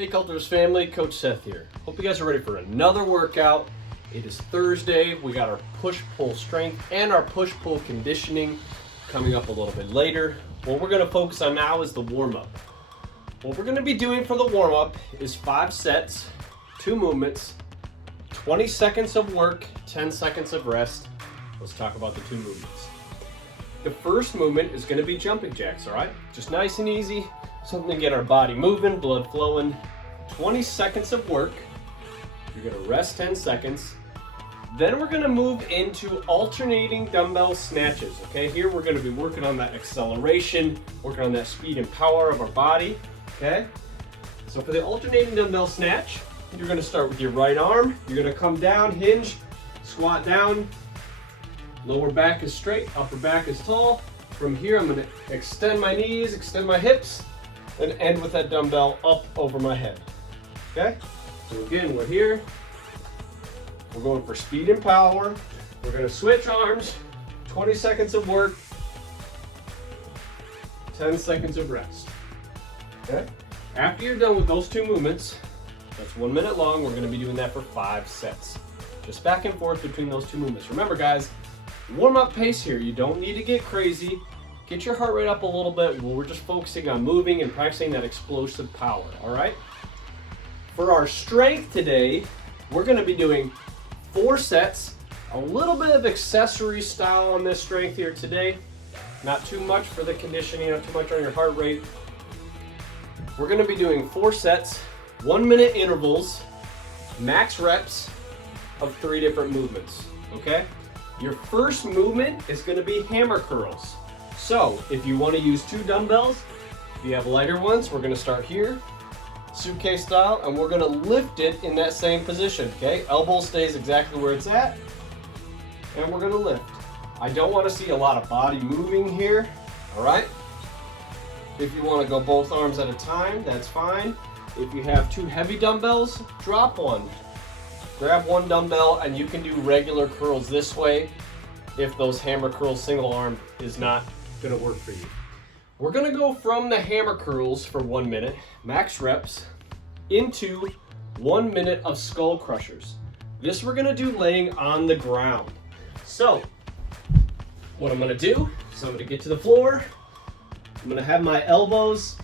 Hey Cultures family, Coach Seth here. Hope you guys are ready for another workout. It is Thursday. We got our push-pull strength and our push-pull conditioning coming up a little bit later. What we're going to focus on now is the warm-up. What we're going to be doing for the warm-up is 5 sets, 2 movements, 20 seconds of work, 10 seconds of rest. Let's talk about the 2 movements. The first movement is going to be jumping jacks, all right? Just nice and easy, something to get our body moving, blood flowing. 20 seconds of work. You're going to rest 10 seconds. Then we're going to move into alternating dumbbell snatches, okay? Here we're going to be working on that acceleration, working on that speed and power of our body, okay? So for the alternating dumbbell snatch, you're going to start with your right arm. You're going to come down, hinge, squat down. Lower back is straight, upper back is tall. From here, I'm going to extend my knees, extend my hips, and end with that dumbbell up over my head. Okay? So again, we're here. We're going for speed and power. We're going to switch arms, 20 seconds of work, 10 seconds of rest. Okay? After you're done with those 2 movements, that's 1 minute long, we're going to be doing that for 5 sets. Just back and forth between those 2 movements. Remember guys, warm-up pace here. You don't need to get crazy. Get your heart rate up a little bit. We're just focusing on moving and practicing that explosive power, all right? For our strength today, we're going to be doing 4 sets, a little bit of accessory style on this strength here today. Not too much for the conditioning, not too much on your heart rate. We're going to be doing 4 sets, 1 minute intervals, max reps of 3 different movements, okay? Your first movement is going to be hammer curls. So if you want to use 2 dumbbells, if you have lighter ones, we're going to start here, suitcase style, and we're going to lift it in that same position, okay? Elbow stays exactly where it's at, and we're going to lift. I don't want to see a lot of body moving here, all right? If you want to go both arms at a time, that's fine. If you have 2 heavy dumbbells, drop one. Grab 1 dumbbell, and you can do regular curls this way if those hammer curls single arm is not going to work for you. We're going to go from the hammer curls for 1 minute, max reps, into 1 minute of skull crushers. This we're going to do laying on the ground. So what I'm going to do is I'm going to get to the floor. I'm going to have my elbows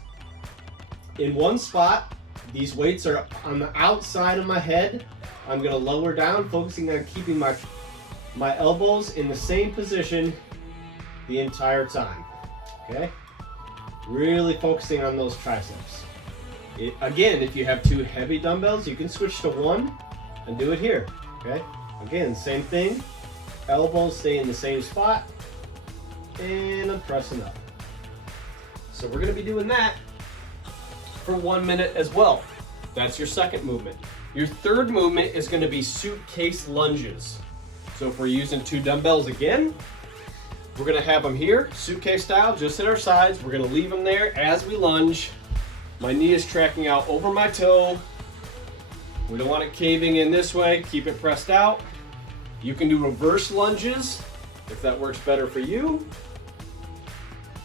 in one spot. These weights are on the outside of my head. I'm going to lower down, focusing on keeping my elbows in the same position the entire time, okay? Really focusing on those triceps. Again, if you have 2 heavy dumbbells, you can switch to 1 and do it here, okay? Again, same thing. Elbows stay in the same spot, and I'm pressing up. So we're going to be doing that for 1 minute as well. That's your second movement. Your third movement is going to be suitcase lunges. So if we're using 2 dumbbells again, we're going to have them here, suitcase style, just at our sides. We're going to leave them there as we lunge. My knee is tracking out over my toe. We don't want it caving in this way. Keep it pressed out. You can do reverse lunges if that works better for you.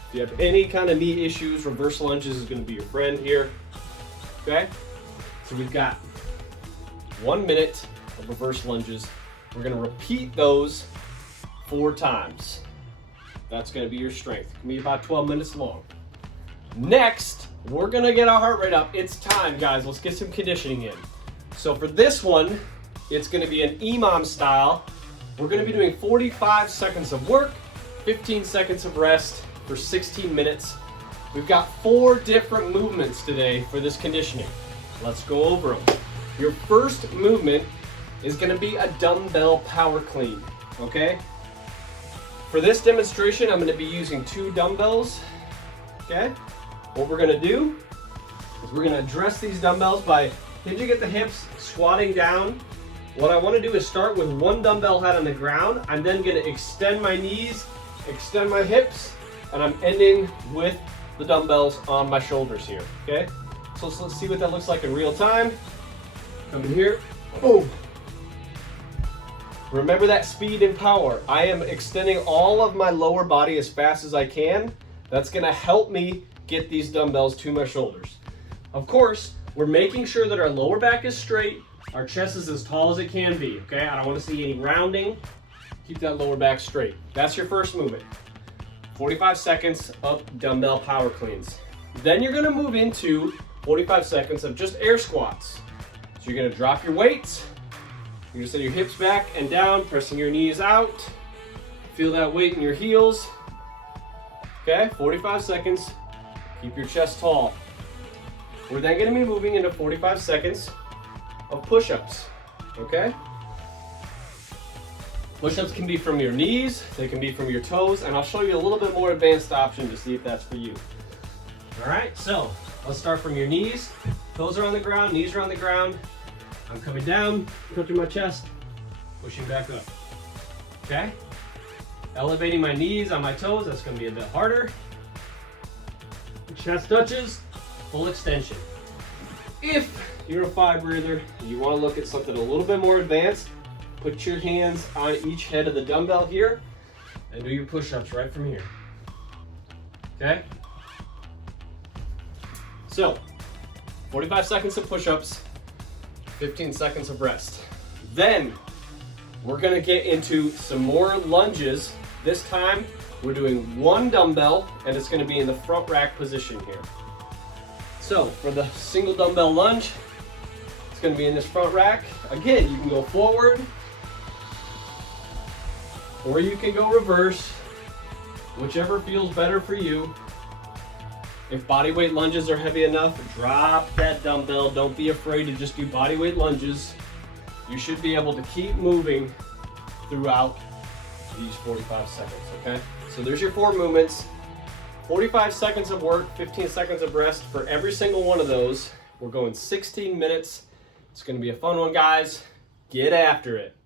If you have any kind of knee issues, reverse lunges is going to be your friend here. Okay? So we've got 1 minute of reverse lunges. We're going to repeat those 4 times. That's going to be your strength. It can be about 12 minutes long. Next, we're going to get our heart rate up. It's time, guys. Let's get some conditioning in. So for this one, it's going to be an EMOM style. We're going to be doing 45 seconds of work, 15 seconds of rest for 16 minutes. We've got 4 different movements today for this conditioning. Let's go over them. Your first movement is going to be a dumbbell power clean, okay? For this demonstration, I'm going to be using 2 dumbbells, okay? What we're going to do is we're going to address these dumbbells by hinging at the hips, squatting down. What I want to do is start with 1 dumbbell head on the ground. I'm then going to extend my knees, extend my hips, and I'm ending with the dumbbells on my shoulders here, okay? So let's see what that looks like in real time. Come in here, boom. Remember that speed and power. I am extending all of my lower body as fast as I can. That's gonna help me get these dumbbells to my shoulders. Of course, we're making sure that our lower back is straight, our chest is as tall as it can be, okay? I don't want to see any rounding. Keep that lower back straight. That's your first movement. 45 seconds of dumbbell power cleans. Then you're gonna move into 45 seconds of just air squats. So you're gonna drop your weights. You're gonna send your hips back and down, pressing your knees out. Feel that weight in your heels. Okay, 45 seconds. Keep your chest tall. We're then gonna be moving into 45 seconds of push-ups, okay? Push-ups can be from your knees, they can be from your toes, and I'll show you a little bit more advanced option to see if that's for you. All right, so let's start from your knees. Toes are on the ground, knees are on the ground. I'm coming down, touching my chest, pushing back up, okay? Elevating my knees on my toes, that's gonna be a bit harder. Chest touches, full extension. If you're a 5 breather, you wanna look at something a little bit more advanced, put your hands on each head of the dumbbell here and do your push-ups right from here, okay? So, 45 seconds of push-ups, 15 seconds of rest. Then, we're gonna get into some more lunges. This time, we're doing one dumbbell and it's gonna be in the front rack position here. So, for the single dumbbell lunge, it's gonna be in this front rack. Again, you can go forward, or you can go reverse, whichever feels better for you. If bodyweight lunges are heavy enough, drop that dumbbell. Don't be afraid to just do bodyweight lunges. You should be able to keep moving throughout these 45 seconds, okay? So there's your 4 movements. 45 seconds of work, 15 seconds of rest for every single one of those. We're going 16 minutes. It's gonna be a fun one, guys. Get after it.